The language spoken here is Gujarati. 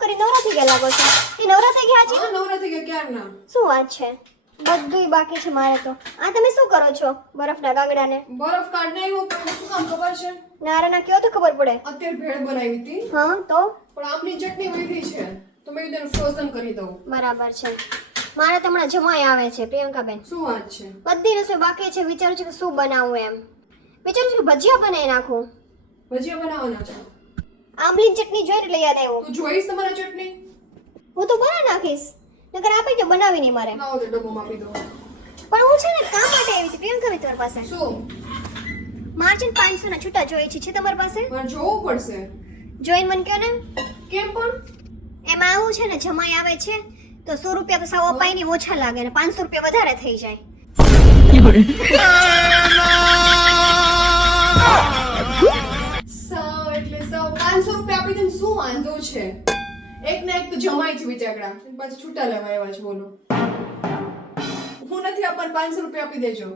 કરી નવરા થઈ ગયા લાગો છો. એ નવરા થઈ ગયા છે? નવરા થઈ ગયા. ક્યારના? શું વાત છે? બધુંય બાકી છે મારે તો. આ તમે શું કરો છો? બરફના ગાગડાને? બરફ કાઢને આવ્યો પણ શું કામ ખબર છે? નારાના કયો તો ખબર પડે? અત્યારે ભેળ બનાવી હતી. હા તો? પણ આમની ચટણી મીઠી છે. તો મેં કીધું ફ્રોઝન કરી દઉં. બરાબર છે. મારે તો હમણાં જમાઈ આવે છે પ્રિયંકાબેન. શું વાત છે? બધી રસોઈ બાકી છે વિચારું છું કે શું બનાવવું એમ. વિચારું છું કે ભજીયા બનાવી નાખું. ભજીયા બનાવવાના છે? આંબલીની ચટણી જોઈને એટલે યાદ આવ્યું તું જોઈશ તમારા ચટણી? હું તો બના નાખીશ. નકર આપી દે બનાવી નહીં મારે. લાવો તો ડબ્બો આપી દો પણ હું છે ને કામ માટે આવી હતી. પ્રિયંકા મિત્ર પાસે. શું? મારે છે ને પાંચસો ના છૂટા જોઈએ છે. છે તમારી પાસે? પણ જોવું પડશે. જોઈન મન કહો ને. કેમ પણ? એમાં આવું છે ને જમાઈ આવે છે તો સો રૂપિયા તો સાવ અપાય નહીં ઓછા લાગે ને પાંચસો રૂપિયા વધારે થઈ જાય. સાવ પાંચસો રૂપિયા આપી દે શું વાંધો છે? એક ને એક તો જમાય છે બિચારા. પછી છૂટા લેવા એવા છે બોલો. હું નથી આપવાનું, પાંચસો રૂપિયા આપી દેજો.